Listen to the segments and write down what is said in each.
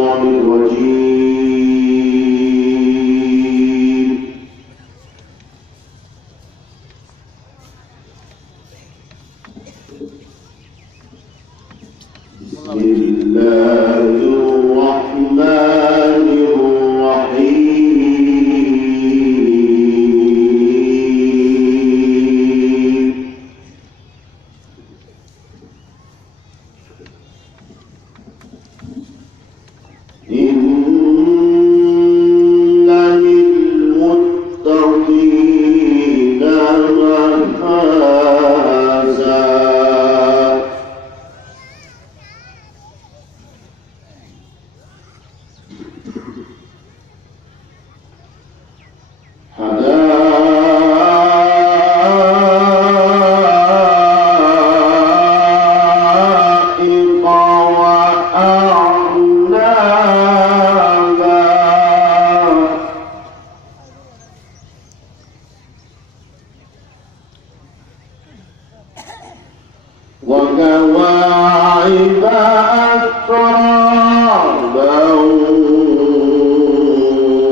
الشيطان الرجيم. بسم الله الرحمن الرحيم. إن للمتقين مفازا حدائق وأعنابا وكواعب أترابا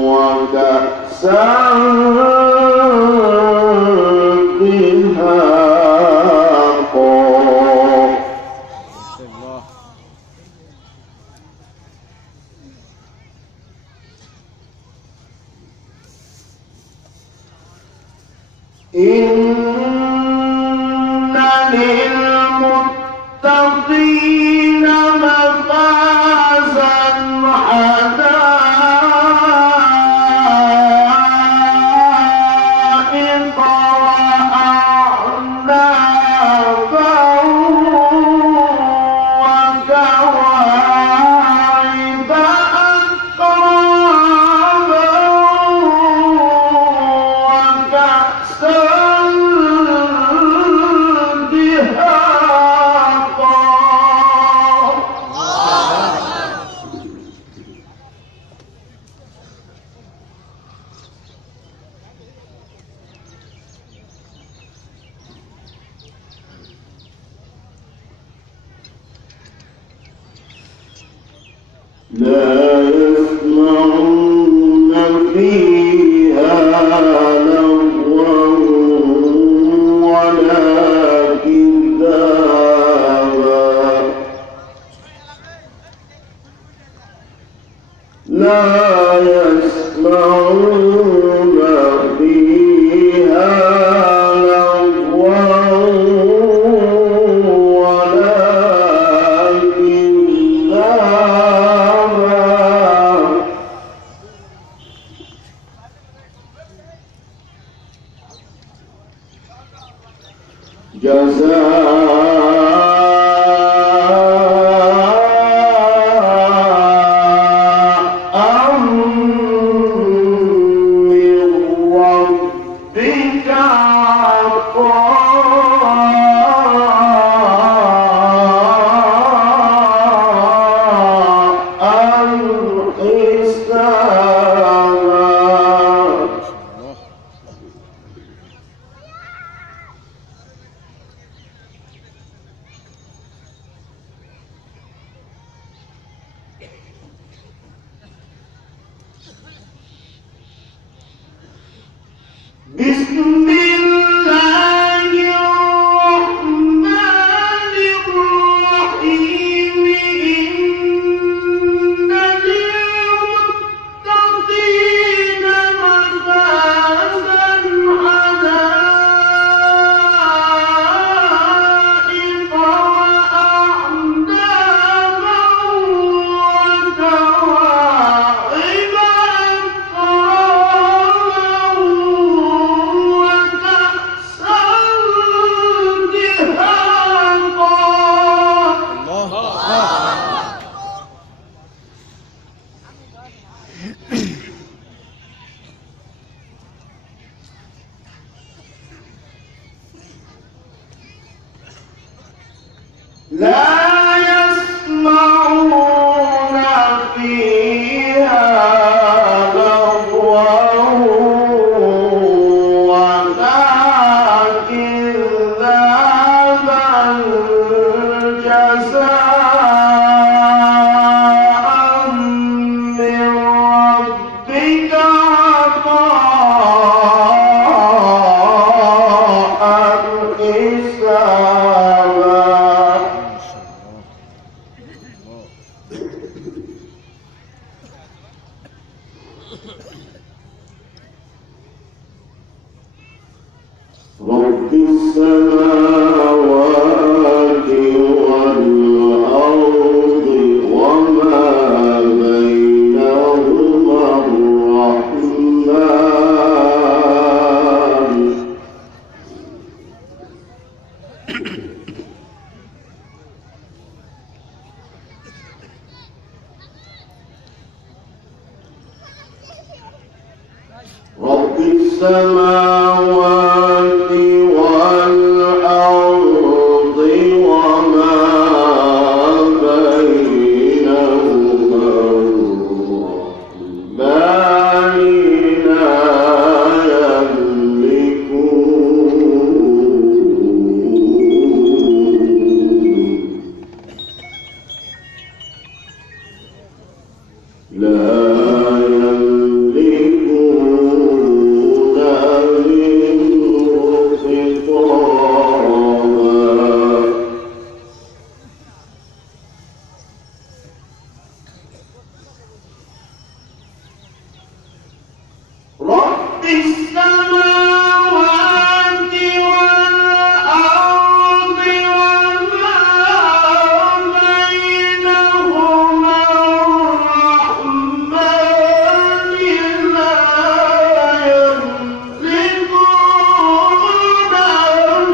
وكأسا دهاقا. إن للمتقين مفازا حدائق وأعنابا وكواعب أترابا وكأسا دهاقا. لا يسمعون فيها لغوا ولا كذابا. لا يسمعون فيها لغوا ولا كذابا. جزاء من ربك عطاء حسابا. بسم الله الرحمن الرحيم. إن للمتقين مفازا حدائق وأعنابا وكواعب أترابا رب السماوات والأرض وما بينهما الرحمن رب السماوات والأرض وما بينهما الرحمن لا رب السماوات والأرض وما بينهما الرحمن لا يملكون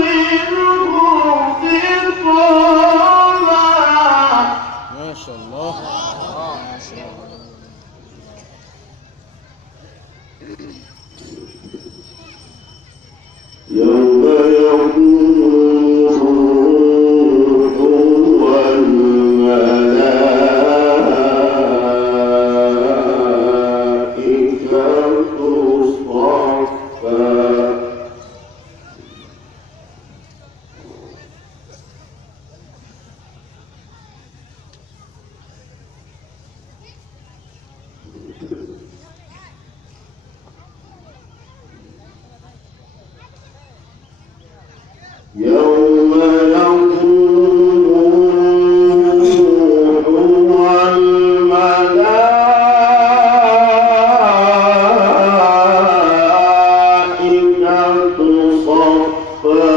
منه خطابا. ما شاء الله. يوم يقوم الروح والملائكة صفا يوم يقوم الروح والملائكة صفا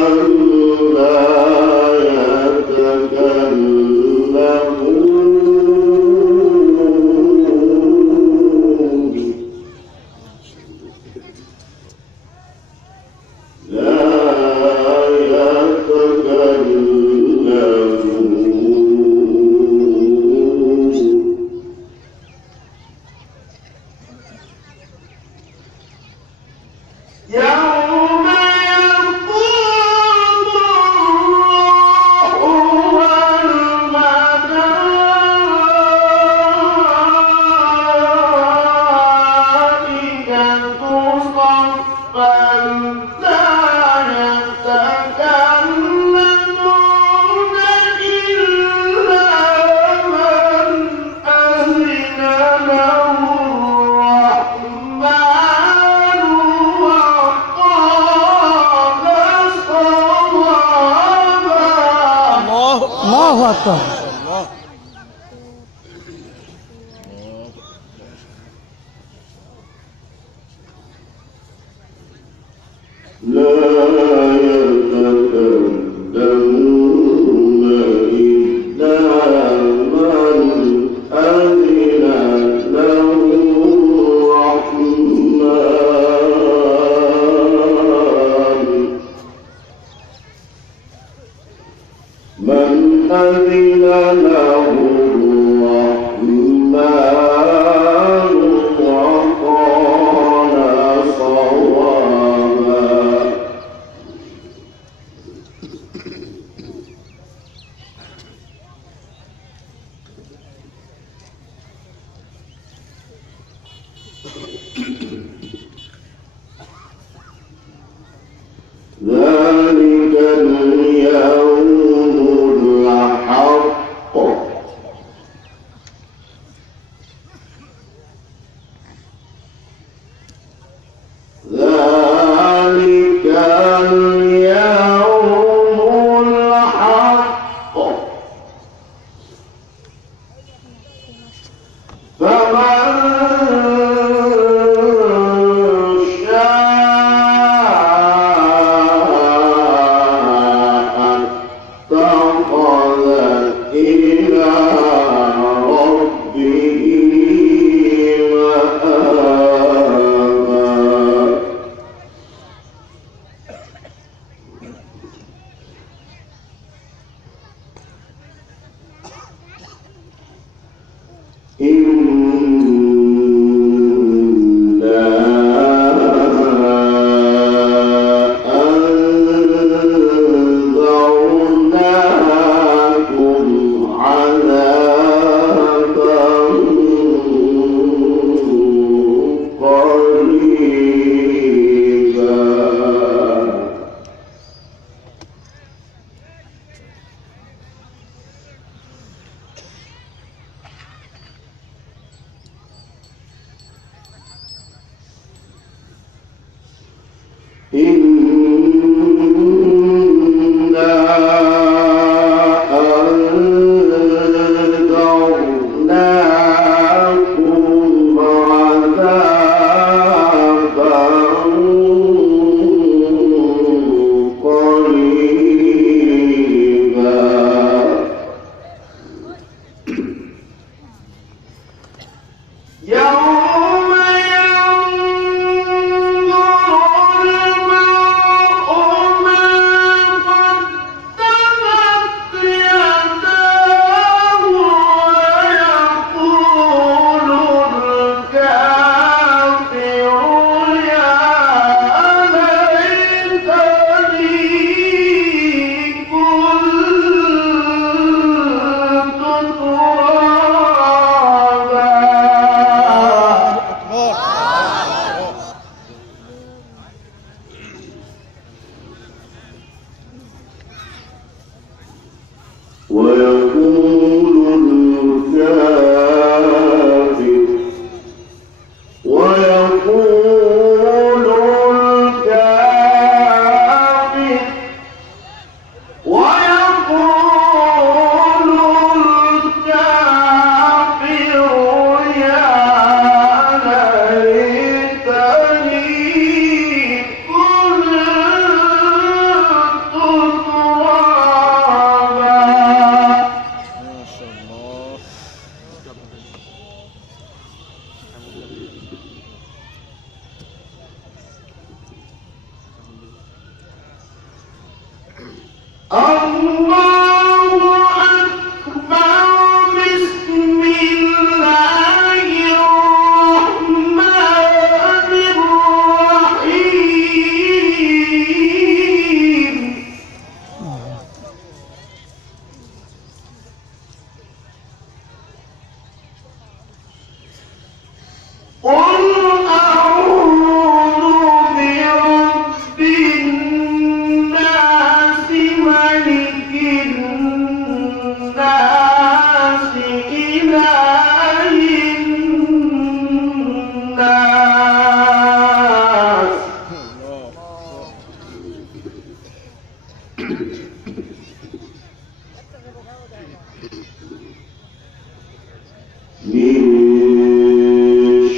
لا يتكلمون يوم يقوم الروح والملائكة صفا لا يتكلمون إلا من أذن له الرحمن وقال صوابا. الله أكبر. لا يتكلمون إلا من أذن له الرحمن من أذن له الرحمن وقال صوابا. ذلك اليوم الحق ذلك اليوم الحق من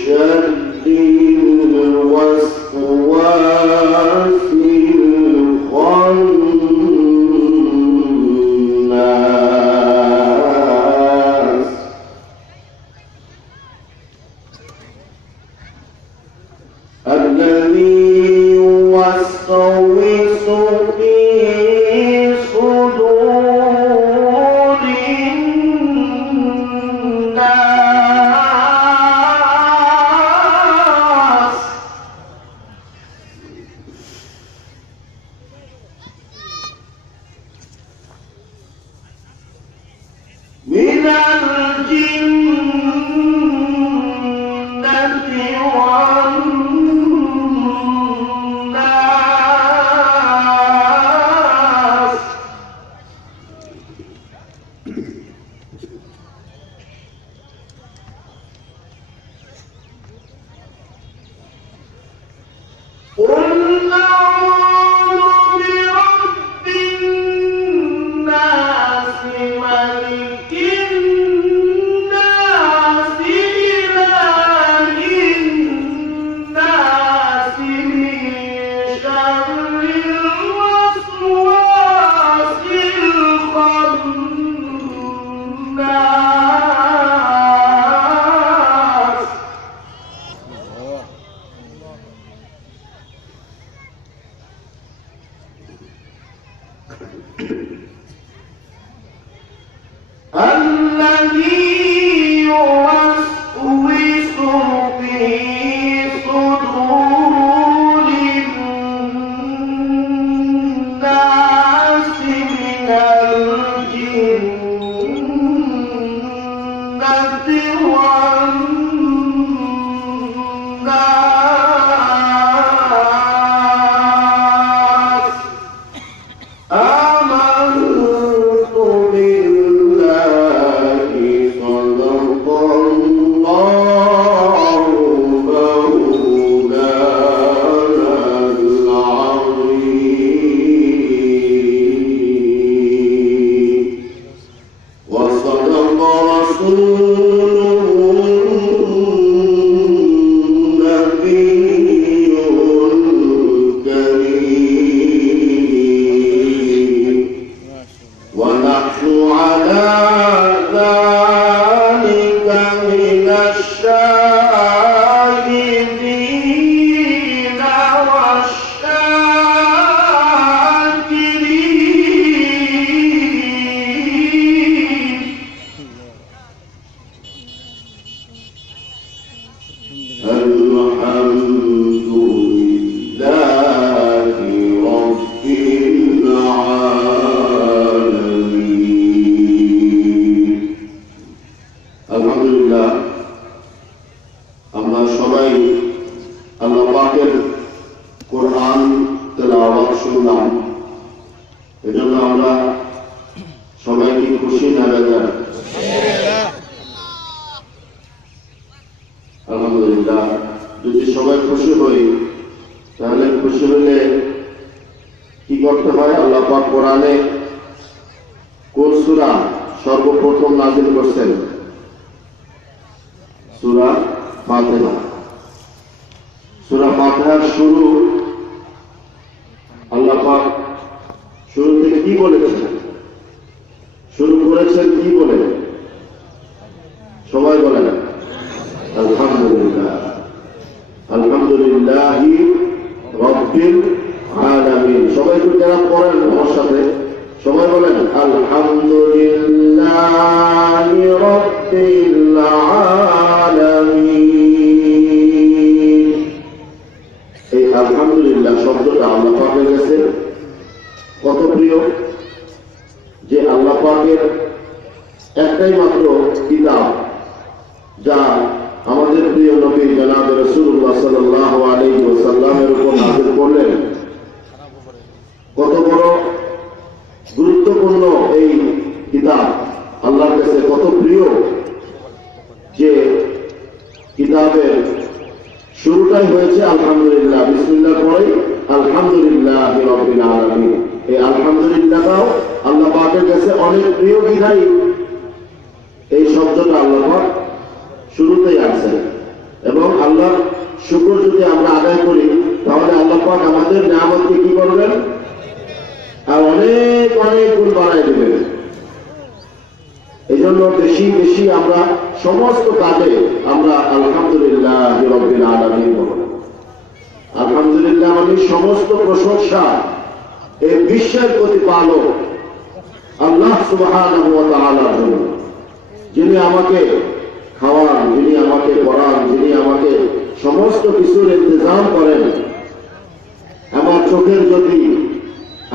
شر من الشاهدين والشاكرين الحمد لله رب العالمين আলহামদুলিল্লাহ আমরা সবাই আল্লাহ পাকের কোরআন তেলাওয়াত শুনলাম এজন্য আমরা সবাই কি খুশি না বেজার আলহামদুলিল্লাহ যদি সবাই খুশি হই তাহলে খুশি হলে কি করতে হয় আল্লাহ পাক কোরআনে কোন সূরা সর্বপ্রথম নাযিল করছেন সূরা ফাতিহা সূরা ফাতিহার শুরু আল্লাহ পাক শুরু থেকে কি বলেছেন শুরু করেছেন কি বলে সবাই বলেন আলহামদুলিল্লাহ আলহামদুলিল্লাহি রাব্বিল আলামিন সবাই একটু যারা পড়েন আমার সাথে সবাই বলেন আলহামদুলিল্লাহি রাব্বিল আলামিন এই আলহামদুলিল্লাহ শব্দটা আল্লাহ পাকের কাছে কত প্রিয় যে আল্লাহ পাকের একটাই মাত্র কিতাব যা আমাদের প্রিয় নবী জনাব রাসূলুল্লাহ সাল্লাল্লাহু আলাইহি ওয়াসাল্লামের উপর নাযিল করলেন কত বড় গুরুত্বপূর্ণ এই কিতাব আল্লাহর কাছে কত প্রিয় যে কিতাবের শুরুটাই হয়েছে আলহামদুলিল্লাহ বিসমিল্লাহ পরে আলহামদুলিল্লাহি রাব্বিল আলামিন এই আলহামদুলিল্লাহটাও আল্লাহ পাকের কাছে অনেক প্রিয় বিধায় এই শব্দটা আল্লাহ পাক শুরুতেই আছে এবং আল্লাহ শুকর যদি আমরা আদায় করি তাহলে আল্লাহ পাক আমাদের নিয়ামতকে কি করবেন আর অনেক অনেক গুণ বাড়াই দেবেন এই জন্য বেশি বেশি আমরা সমস্ত কাজে আমরা আলহামদুলিল্লাহ রাব্বিল আলামিন বলব আলহামদুলিল্লাহ মানে সমস্ত প্রশংসা এই বিশ্বের প্রতিপালক আল্লাহ সুবহানাহু ওয়া তাআলার জন্য যিনি আমাকে খাওয়ান যিনি আমাকে পড়ান যিনি আমাকে সমস্ত কিছুর ইন্তজাম করেন আমার চোখের জ্যোতি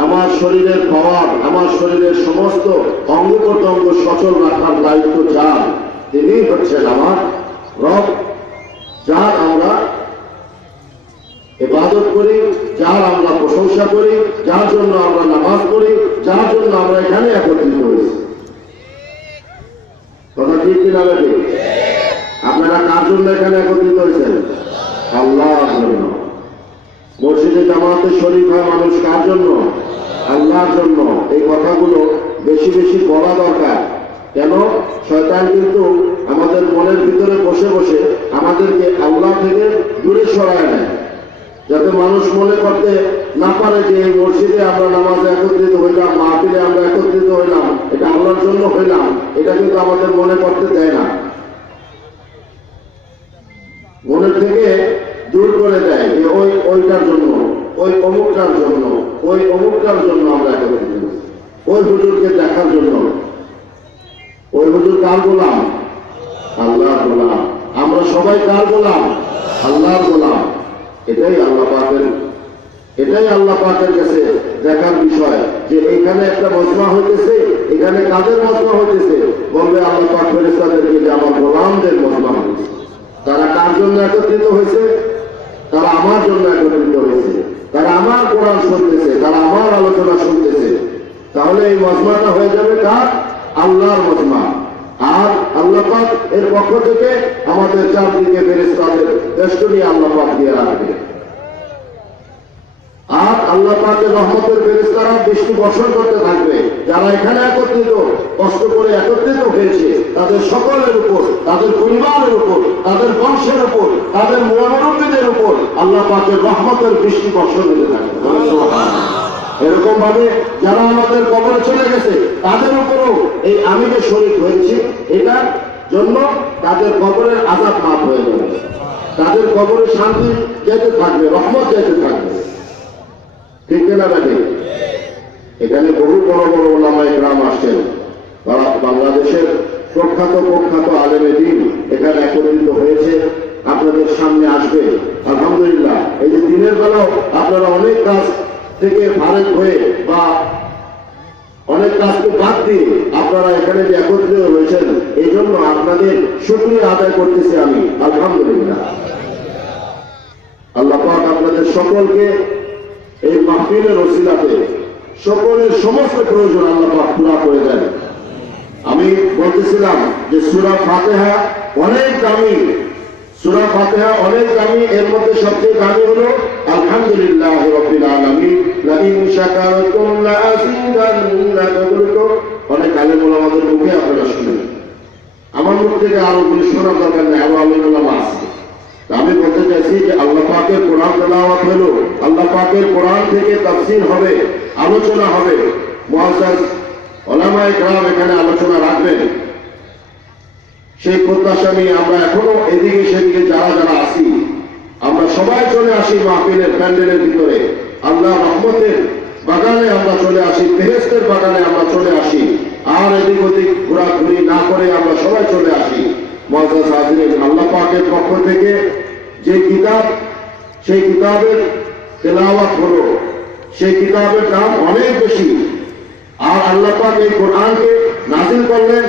আমার শরীরের পাওয়ার আমার শরীরের সমস্ত অঙ্গ প্রত্যঙ্গ সচল রাখার দায়িত্ব যার তিনি হচ্ছেন আমার রব যার আমরা ইবাদত করি যার আমরা প্রশংসা করি যার জন্য আমরা নামাজ পড়ি যার জন্য আমরা এখানে একত্রিত হয়েছি কথা ঠিক কিনা লাগে আপনারা কার জন্য এখানে একত্রিত হয়েছেন আল্লাহর জন্য মসজিদে জামাতে শরীক হয় মানুষ কার জন্য আল্লাহর জন্য এই কথাগুলো বেশি বেশি বলা দরকার কেন শয়তান কিন্তু আমাদের মনের ভিতরে বসে বসে আমাদেরকে আল্লাহ থেকে দূরে সরায় নেয় যাতে মানুষ মনে করতে না পারে যে এই মসজিদে আমরা নামাজে একত্রিত হইলাম মাহফিলে আমরা একত্রিত হইলাম এটা আল্লাহর জন্য হইলাম এটা কিন্তু আমাদের মনে করতে দেয় না মনের থেকে দূর করে দেয় যে ওইটার জন্য ওই অমুকটার জন্য ওই অমুকটার জন্য আমরা একত্রিত ওই হুজুরকে দেখার জন্য ওই হুজুর কার গোলাম আল্লাহর গোলাম আমরা সবাই কার গোলাম আল্লাহর গোলাম এটাই আল্লাহ পাকের কাছে দেখার বিষয় যে এখানে একটা মজমা হইতেছে এখানে কাদের মজমা হইতেছে বলবে আল্লাহ পাক ফেরেশতাদেরকে যে আমার গোলামদের মজমা হয়েছে তারা কার জন্য একত্রিত হয়েছে তারা আমার জন্য একত্রিত হয়েছে তারা আমার কোরআন শুনতেছে তারা আমার আলোচনা শুনতেছে তাহলে এই মজমাটা হয়ে যাবে কার আল্লাহর মজমা আর আল্লাহ পাক এর পক্ষ থেকে আমাদের চারদিকে ফেরেশতাদের বেষ্টনী আল্লাহ পাক দিয়ে রাখবে আর আল্লাহ পাকের রহমতের ফেরেশতারা বৃষ্টি বর্ষণ করতে থাকবে যারা এখানে একত্রিত কষ্ট করে একত্রিত হয়েছে তাদের সকলের উপর তাদের পরিবারের উপর তাদের বংশের উপর তাদের মুরব্বীদের উপর আল্লাহ পাকের রহমতের বৃষ্টি বর্ষণ হতে থাকবে এরকম ভাবে যারা আমাদের কবরে চলে গেছে তাদের উপরও এই আমি যে শরীক হয়েছি এটা জন্য তাদের কবরের আযাব মাফ হয়ে যাবে, তাদের কবরে শান্তি যেতে থাকবে, রহমত যেতে থাকবে। ঠিক না বেঠিক? এখানে বহু বড় বড় ওলামায়ে কেরাম আসছেন, তারা বাংলাদেশের প্রখ্যাত আলেমে দ্বীন এখানে একত্রিত হয়েছে, আপনাদের সামনে আসবে। আলহামদুলিল্লাহ, এই যে দিনের বেলাও আপনারা অনেক কাজ থেকে ফারেক হয়ে বা অনেক কাজকে বাদ দিয়ে আপনারা এখানে যে একত্রিত হয়েছেন, এই জন্য আপনাদের শুকরিয়া আদায় করতেছি আমি। আলহামদুলিল্লাহ, আল্লাহ পাক আপনাদের সকলকে এই মাহফিলের ওসিলাতে সকলের সমস্ত প্রয়োজন আল্লাহ পাক পুরা করে দেন। আমি বলতেছিলাম যে সূরা ফাতিহা অনেক দামি, সূরা ফাতিহা অনেক দামি, এর মধ্যে সবচেয়ে দামি হলো আলহামদুলিল্লাহি রাব্বিল আলামিন লাইন শাকারতুম লাযিদান্নাকুম। অনেক আলেম ওলামাদের মুখে আপনারা শুনেন, আমার মুখ থেকে আরো বেশি শোনার দরকার নেই, আরো আলেম ওলামা আছে। আমি বলতে চাইছি যে আল্লাহ পাকের কোরআন তেলাওয়াত হলো, আল্লাহ পাকের কোরআন থেকে তাফসীর হবে, আলোচনা হবে, মুআজ্জাজ ওলামায়ে কেরাম এখানে আলোচনা রাখবেন। সেই প্রত্যাশা নিয়ে আমরা এখনো এদিকে সেদিকে যারা আসি, আমরা সবাই চলে আসি মাহফিলের প্যান্ডেলের ভিতরে, আল্লাহ রহমতের বাগানে আমরা চলে আসি, বেহেশতের বাগানে আমরা চলে আসি, আর এদিক ওদিক ঘোরাঘুরি না করে আমরা সবাই চলে আসি। মুআজ্জাজ হাজিরিন, আল্লাহ পাকের পক্ষ থেকে যে কিতাব, সেই কিতাবের তেলাওয়াত হলো, সেই কিতাবের দাম অনেক বেশি। আর আল্লাহ পাক এই কোরআনকে নাযিল করলেন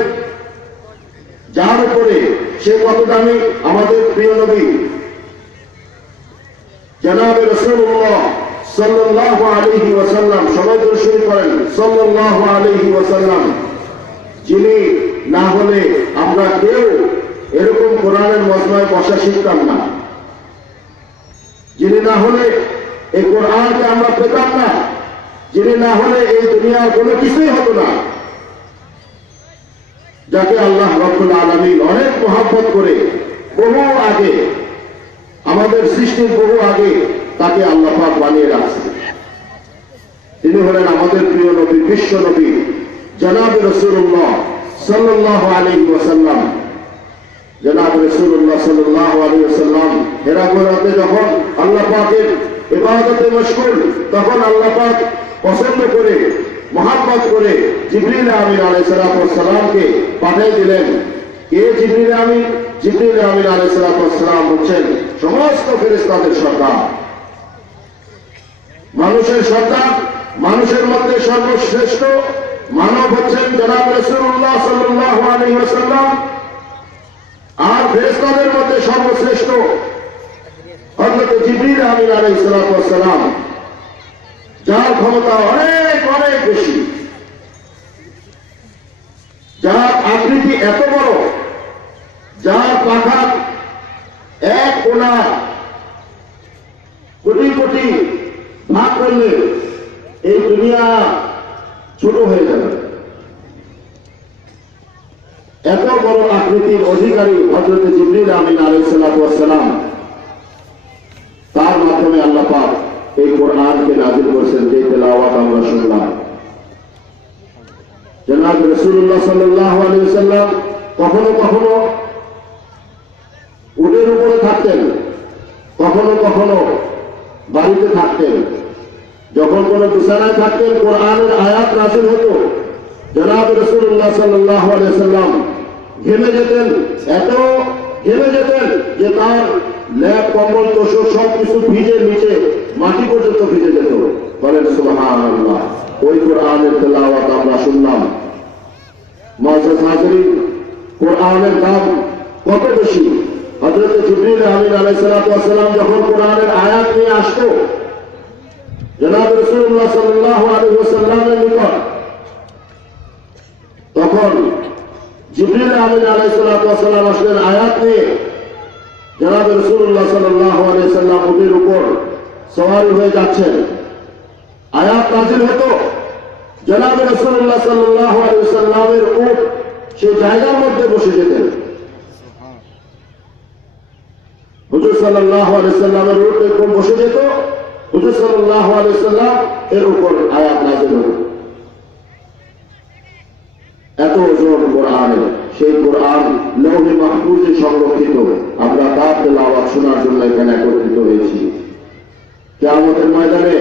যার উপরে, সে কত দামি, আমাদের প্রিয় নবী জনাবে রাসূলুল্লাহ সাল্লাল্লাহু আলাইহি ওয়াসাল্লাম, সবাই দরুদ শরীফ পড়েন, সাল্লাল্লাহু আলাইহি ওয়াসাল্লাম, যিনি না হলে আমরা কেউ এরকম কোরআনের মজমায় বসা শিখতাম না, যিনি না হলে এই কোরআনকে আমরা পেতাম না, যিনি না হলে এই দুনিয়ার কোনো কিছুই হতো না, যাকে আল্লাহ রাব্বুল আলামিন অনেক মহব্বত করে বহু আগে, আমাদের সৃষ্টির বহু আগে তাকে আল্লাহ পাক বানিয়ে রাখছে। তিনি হলেন আমাদের প্রিয় নবী, বিশ্ব নবী জনাবে রাসূলুল্লাহ সাল্লাল্লাহু আলাইহি ওয়াসাল্লাম। জনাবে রাসূলুল্লাহ সাল্লাল্লাহু আলাইহি ওয়াসাল্লাম হেরা গুহাতে যখন আল্লাহ পাকের ইবাদতে মশগুল, তখন আল্লাহ পাক পছন্দ করে, মহব্বত করে জিবরিল আমিন আলাইহিস সালামকে পাঠিয়ে দিলেন। কে জিবরিল আমিন? জিবরিল আমিন আলাইহিস সালাম হচ্ছেন সমস্ত ফেরেশতাদের সর্দার, মানুষের সর্দার, মানুষের মধ্যে সর্বশ্রেষ্ঠ মানব হচ্ছেন জনাব রাসূলুল্লাহ সাল্লাল্লাহু আলাইহি ওয়াসাল্লাম, আর ফেরেশতাদের মধ্যে সর্বশ্রেষ্ঠ হযরত জিবরিল আমিন আলাইহিস সালাম, যার ক্ষমতা অনেক অনেক বেশি, যার আকৃতি এত বড়, যার পাখা এক কোনা কোটি কোটি ভাগ করলে এই দুনিয়া ছোট হয়ে যাবে। এত বড় আকৃতির অধিকারী হযরত জিবরিল আমিন আলাইহিস সালাম, তার মাধ্যমে আল্লাহ পাক এই কোরআনকে নাযিল করেছেন, যে তেলাওয়াত আমরা শুনলাম। জনাব রাসূলুল্লাহ সাল্লাল্লাহু আলাইহি ওয়াসাল্লাম কখনো কখনো উটের উপরে থাকতেন, কখনো কখনো বাড়িতে থাকতেন। যখন কোনো বিছানায় থাকতেন, কোরআনের আয়াত নাযিল হতো, জনাব রাসূলুল্লাহ সাল্লাল্লাহু আলাইহি ওয়াসাল্লাম ঘেমে যেতেন, এত ঘেমে যেতেন যে তার লেপ কম্বল তোষক সবকিছু ভিজে, নিচে মাটি পর্যন্ত ভিজে যেত। বলেন সুবহানাল্লাহ। ওই কোরআনের তেলাওয়াত আমরা শুনলাম। মুআজ্জাজ হাজিরিন, কোরআনের দাম কত বেশি। হযরত জিবরিল আমিন আলাইহিস সালাম যখন কোরআনের আয়াত নিয়ে আসতো জনাব রাসূলুল্লাহ সাল্লাল্লাহু আলাইহি ওয়াসাল্লামের নিকট, তখন জিবরিল আমিন আলাইহিস সালাম আসলেন আয়াত নিয়ে। জনাব রাসূলুল্লাহ সাল্লাল্লাহু আলাইহি ওয়াসাল্লাম উটের উপর সওয়ারি হয়ে যাচ্ছেন, আয়াত নাযিল হতো, জনাব রাসূলুল্লাহ সাল্লাল্লাহু আলাইহি ওয়াসাল্লামের উট সেই জায়গার মধ্যে বসে যেতেন। হুজুর সাল্লাল্লাহু আলাইহি ওয়াসাল্লামের উট এরকম বসে যেত, হুজুর সাল্লাল্লাহু আলাইহি ওয়াসাল্লাম এর উপর আয়াত নাযিল হতো। এত ওজন কোরআনের, সেই কোরআন লৌহে মাহফুজে সংরক্ষিত, আমরা তার তেলাওয়াত শোনার জন্য এখানে একত্রিত হয়েছি। কিয়ামতের ময়দানে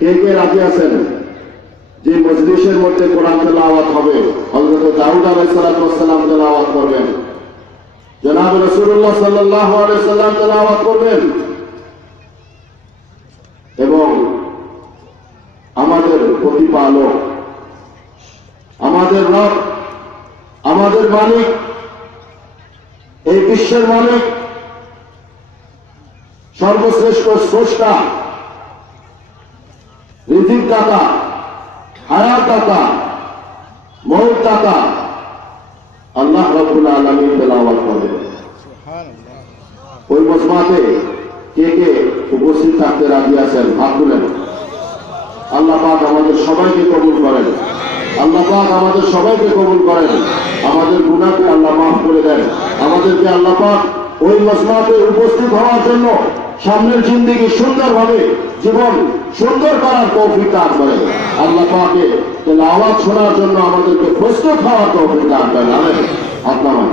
কে কে রাজি আছেন যে মজলিসের মধ্যে কোরআন তেলাওয়াত হবে? হযরত দাউদ আলাইহিস সালাম তেলাওয়াত করবেন, জনাব রাসূলুল্লাহ সাল্লাল্লাহু আলাইহি সাল্লাম তেলাওয়াত করবেন, এবং আমাদের প্রতিপালক, আমাদের রব, আমাদের মালিক, এই বিশ্বের মালিক, সর্বশ্রেষ্ঠ স্রষ্টা, রিজিক দাতা, হায়াত দাতা, মৌত দাতা আল্লাহ রাব্বুল আলামিন তেলাওয়াত করবেন। ওই মজমাতে কে কে উপস্থিত থাকতে রাজি আছেন? হাত তুলেন। আল্লাহ পাক আমাদের সবাইকে কবুল করেন, আল্লাহ পাক আমাদের সবাইকে কবুল করেন, আমাদের গুনাহকে আল্লাহ মাফ করে দেন, আমাদেরকে আল্লাহ পাক ওই মজমাতে উপস্থিত হওয়ার জন্য সামনের জিন্দেগি সুন্দরভাবে জীবন সুন্দর করার তৌফিক দান করেন। আল্লাহ পাকে তেলাওয়াত শোনার জন্য আমাদেরকে প্রস্তুত হওয়ার তৌফিক দান করেন। আমিন। আপনারা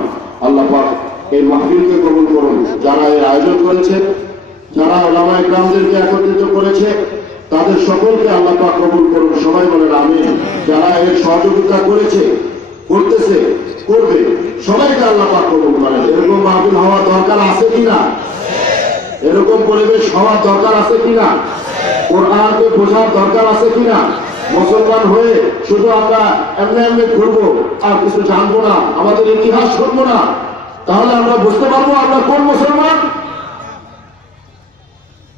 আল্লাহ পাক এই মাহফিলকে কবুল করুন। যারা এর আয়োজন করেছে, যারা উলামায়ে কেরামদেরকে একত্রিত করেছে, তাদের সকলকে আল্লাহ পাক কবুল করুন। সবাই বলেন আমিন। যারা এর সহযোগিতা করেছে, করতেছে, করবে, সবাইকে আল্লাহ পাক কবুল করেন। এরকম মাহফিল হওয়ার দরকার আছে কিনা? এরকম পরিবেশ হওয়ার দরকার আছে কিনা? কোরআনকে বোঝার দরকার আছে কিনা? মুসলমান হয়ে শুধু আমরা এমনি এমনি ঘুরবো আর কিছু জানবো না, আমাদের ইতিহাস শুনবো না, তাহলে আমরা বুঝতে পারবো আমরা কোন মুসলমান?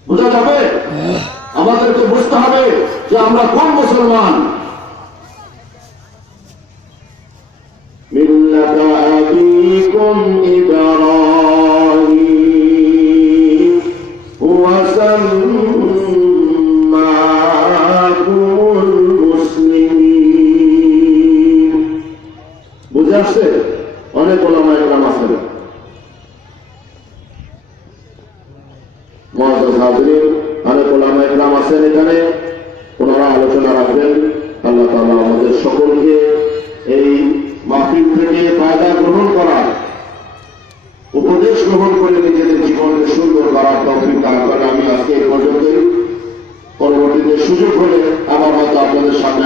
বোঝা যাবে? আমাদেরকে বুঝতে হবে যে আমরা কোন মুসলমান। মিল্লাতা আবিকুম ইব্রাহিম ওয়া সাম্মাকুমুল মুসলিমিন। বুঝে আসছে? অনেক ওলামায়ে কেরাম আছেন। মুআজ্জাজ হাজিরিন, অনেক ওলামায়ে কেরাম আছেন এখানে, ওনারা আলোচনা রাখবেন। আল্লাহ তাআলা আমাদের সকলকে এই মাহফিল থেকে ফায়দা গ্রহণ করার, উপদেশ গ্রহণ করে নিজেদের জীবনকে সুন্দর করার তৌফিক দান করেন। আমি আজকে এই পর্যন্ত, পরবর্তীতে সুযোগ হলে আবার হয়তো আপনাদের সামনে